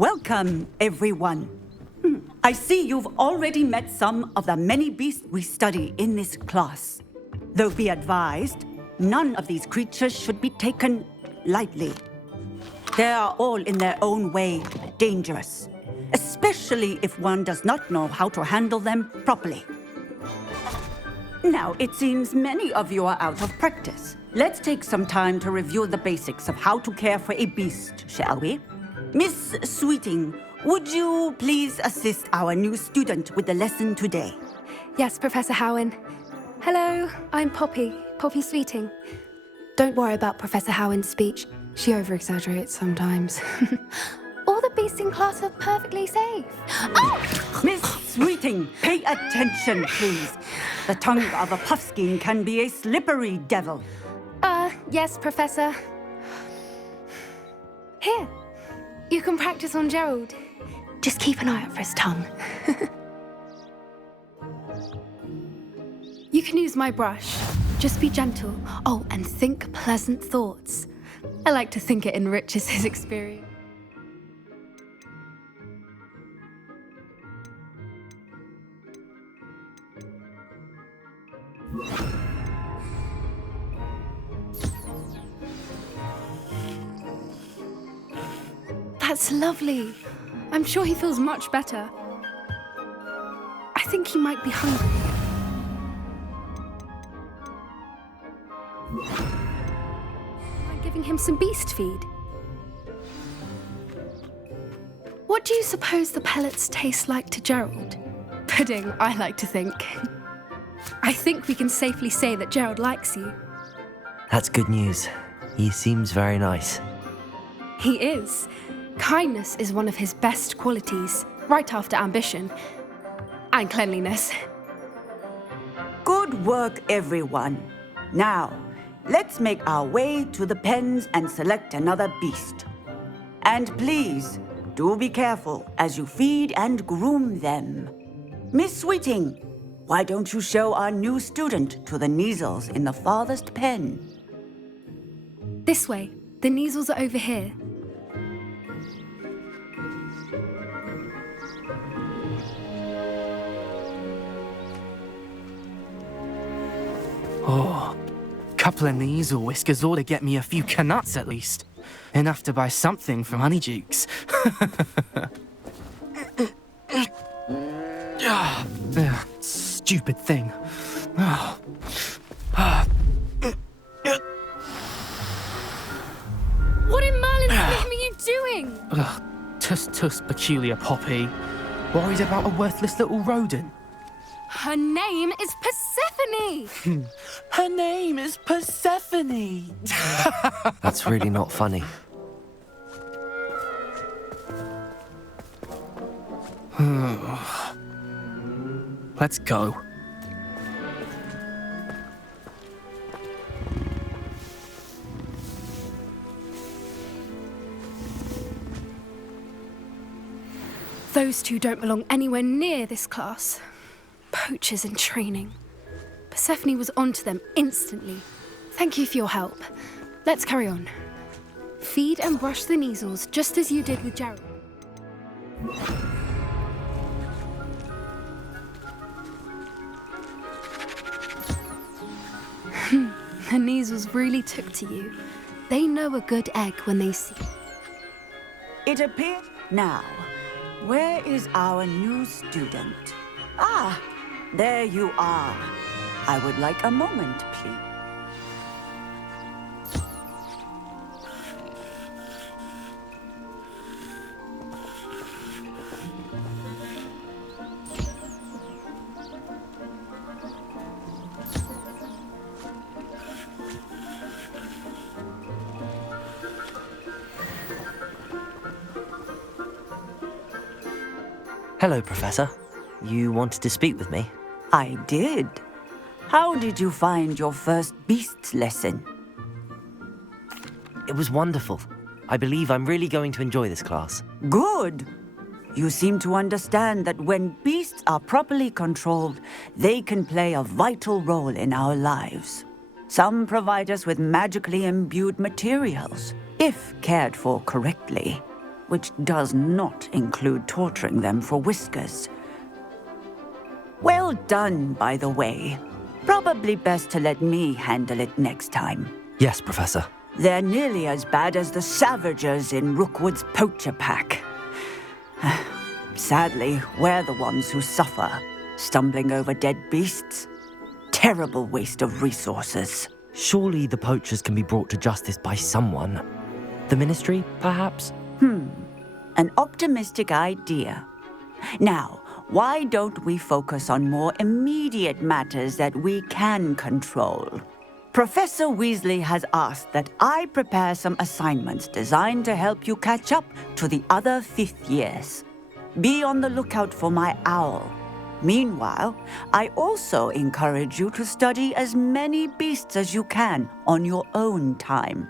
Welcome, everyone. I see you've already met some of the many beasts we study in this class. Though be advised, none of these creatures should be taken lightly. They are all in their own way dangerous, especially if one does not know how to handle them properly. Now, it seems many of you are out of practice. Let's take some time to review the basics of how to care for a beast, shall we? Miss Sweeting, would you please assist our new student with the lesson today? Yes, Professor Howen. Hello, I'm Poppy Sweeting. Don't worry about Professor Howen's speech. She over-exaggerates sometimes. All the beasts in class are perfectly safe. Oh! Miss Sweeting, pay attention, please. The tongue of a puffskein can be a slippery devil. Yes, Professor. Here, you can practice on Gerald. Just keep an eye out for his tongue. You can use my brush. Just be gentle. Oh, and think pleasant thoughts. I like to think it enriches his experience. That's lovely. I'm sure he feels much better. I think he might be hungry. I'm giving him some beast feed. What do you suppose the pellets taste like to Gerald? Pudding, I like to think. I think we can safely say that Gerald likes you. That's good news. He seems very nice. He is. Kindness is one of his best qualities, right after ambition. And cleanliness. Good work, everyone. Now, let's make our way to the pens and select another beast. And please, do be careful as you feed and groom them. Miss Sweeting, why don't you show our new student to the Neasels in the farthest pen? This way. The Neasels are over here. Oh, couple of Neasel whiskers ought to get me a few canuts at least. Enough to buy something from Honeydukes. Stupid thing. What in Merlin's name are you doing? Tuss, peculiar Poppy. Worried about a worthless little rodent. Her name is Persephone! Her name is Persephone! That's really not funny. Let's go. Those two don't belong anywhere near this class. Poachers in training. Persephone was onto them instantly. Thank you for your help. Let's carry on. Feed and brush the Neasels just as you did with Gerald. The Neasels really took to you. They know a good egg when they see it. It appears now. Where is our new student? Ah, there you are. I would like a moment, please. Hello, Professor. You wanted to speak with me? I did. How did you find your first beasts lesson? It was wonderful. I believe I'm really going to enjoy this class. Good. You seem to understand that when beasts are properly controlled, they can play a vital role in our lives. Some provide us with magically imbued materials, if cared for correctly. which does not include torturing them for whiskers. Well done, by the way. Probably best to let me handle it next time. Yes, Professor. They're nearly as bad as the Savagers in Rookwood's poacher pack. Sadly, we're the ones who suffer, stumbling over dead beasts. Terrible waste of resources. Surely the poachers can be brought to justice by someone. The Ministry, perhaps? An optimistic idea. Now, why don't we focus on more immediate matters that we can control? Professor Weasley has asked that I prepare some assignments designed to help you catch up to the other fifth years. Be on the lookout for my owl. Meanwhile, I also encourage you to study as many beasts as you can on your own time.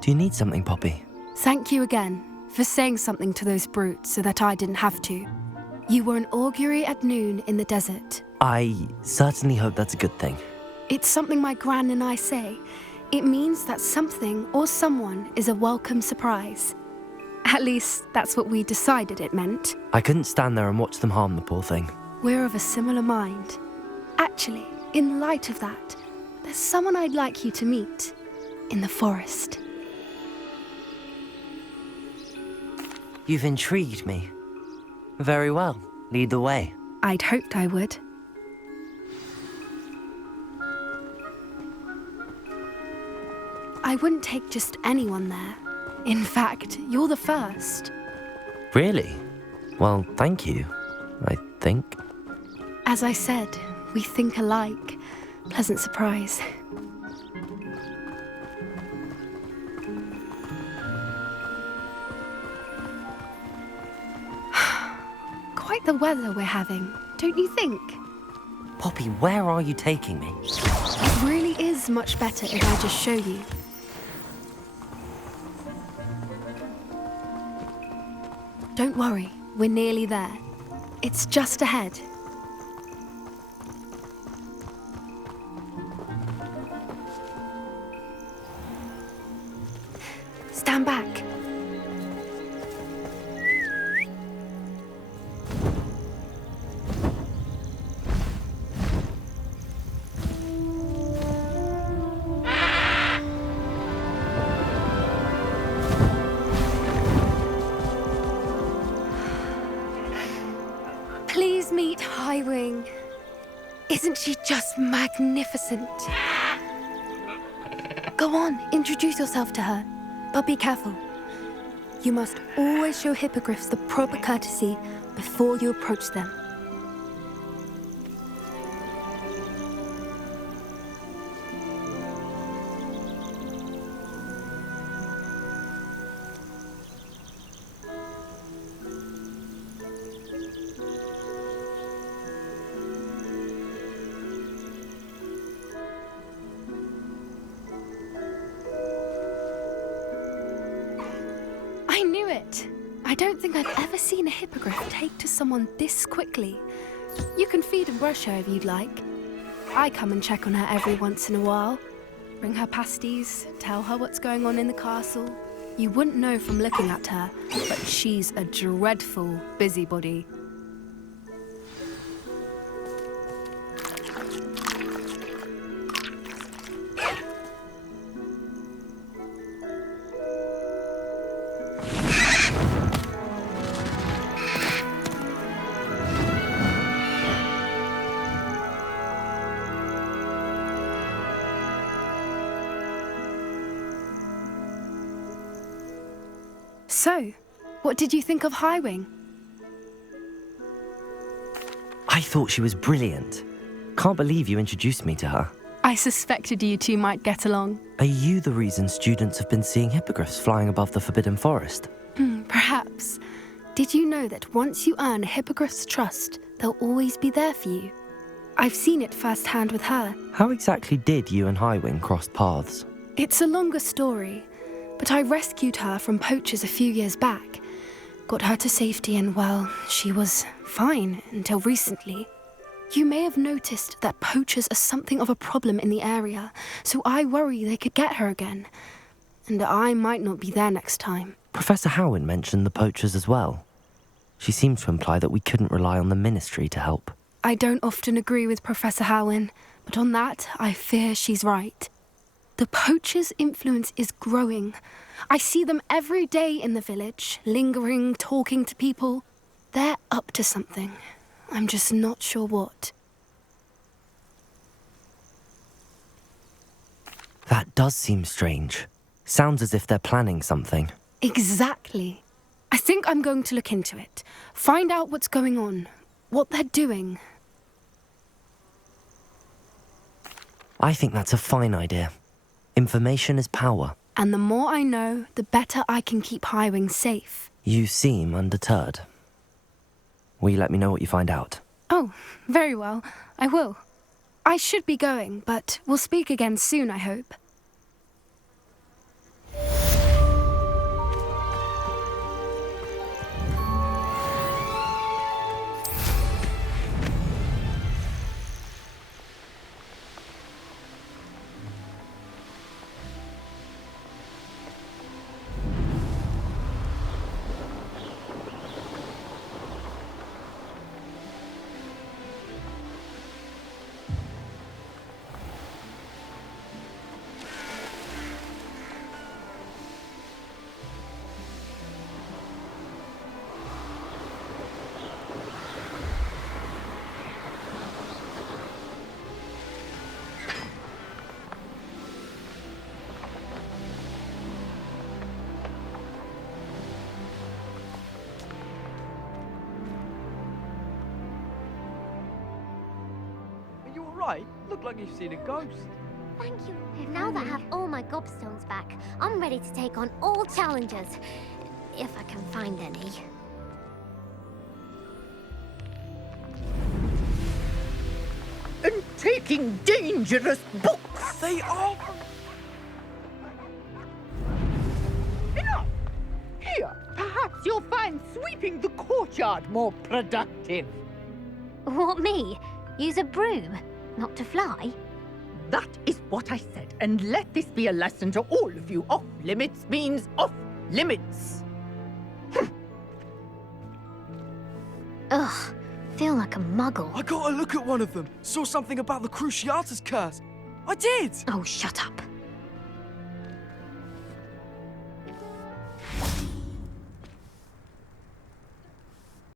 Do you need something, Poppy? Thank you again for saying something to those brutes so that I didn't have to. You were an augury at noon in the desert. I certainly hope that's a good thing. It's something my gran and I say. It means that something or someone is a welcome surprise. At least, that's what we decided it meant. I couldn't stand there and watch them harm the poor thing. We're of a similar mind. Actually, in light of that, there's someone I'd like you to meet. In the forest. You've intrigued me. Very well. Lead the way. I'd hoped I would. I wouldn't take just anyone there. In fact, you're the first. Really? Well, thank you, I think. As I said, we think alike. Pleasant surprise. Quite the weather we're having, don't you think? Poppy, where are you taking me? It really is much better if I just show you. Don't worry, we're nearly there. It's just ahead. Stand back. Isn't she just magnificent? Go on, introduce yourself to her. But be careful. You must always show hippogriffs the proper courtesy before you approach them. I knew it! I don't think I've ever seen a hippogriff take to someone this quickly. You can feed and brush her if you'd like. I come and check on her every once in a while. Bring her pasties, tell her what's going on in the castle. You wouldn't know from looking at her, but she's a dreadful busybody. So, what did you think of Highwing? I thought she was brilliant. Can't believe you introduced me to her. I suspected you two might get along. Are you the reason students have been seeing hippogriffs flying above the Forbidden Forest? Perhaps. Did you know that once you earn a hippogriff's trust, they'll always be there for you? I've seen it firsthand with her. How exactly did you and Highwing cross paths? It's a longer story, but I rescued her from poachers a few years back. Got her to safety and, well, she was fine until recently. You may have noticed that poachers are something of a problem in the area, so I worry they could get her again. And I might not be there next time. Professor Howin mentioned the poachers as well. She seemed to imply that we couldn't rely on the ministry to help. I don't often agree with Professor Howin, but on that, I fear she's right. The poachers' influence is growing. I see them every day in the village, lingering, talking to people. They're up to something. I'm just not sure what. That does seem strange. Sounds as if they're planning something. Exactly. I think I'm going to look into it. Find out what's going on, what they're doing. I think that's a fine idea. Information is power. And the more I know, the better I can keep Highwing safe. You seem undeterred. Will you let me know what you find out? Oh, very well. I will. I should be going, but we'll speak again soon, I hope. Right, look like you've seen a ghost. Thank you. Now that I have all my gobstones back, I'm ready to take on all challenges. If I can find any. And taking dangerous books! They are... Enough! Here, perhaps you'll find sweeping the courtyard more productive. What, me? Use a broom? Not to fly? That is what I said, and let this be a lesson to all of you. Off limits means off limits. Ugh, feel like a muggle. I got a look at one of them. Saw something about the Cruciatus curse. I did! Oh, shut up.